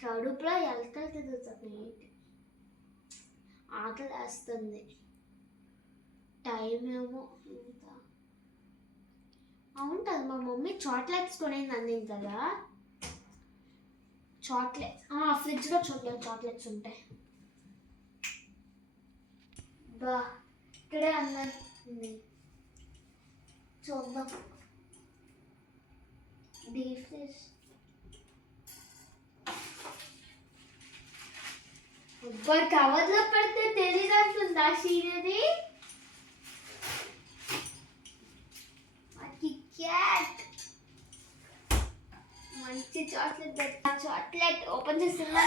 కడుపులో ఎలకలు తిరుగుతుంది. ఆకలి వేస్తుంది. టైం ఏమో ఇంకా అవుంటుంది. మా మమ్మీ చాక్లెట్స్ కొనేది అందింది కదా. ఫ్రిడ్జ్లో చాక్లెట్స్ ఉంటాయి. ఇక్కడే అన్నది చూద్దాం. డీప్ ఫ్రిడ్జ్ కవర్లో పెడితే తెలియదు అంటుందా శ్రీనది. క్యాట్ మంచి చాక్లెట్ ఓపెన్ చేస్తున్నా.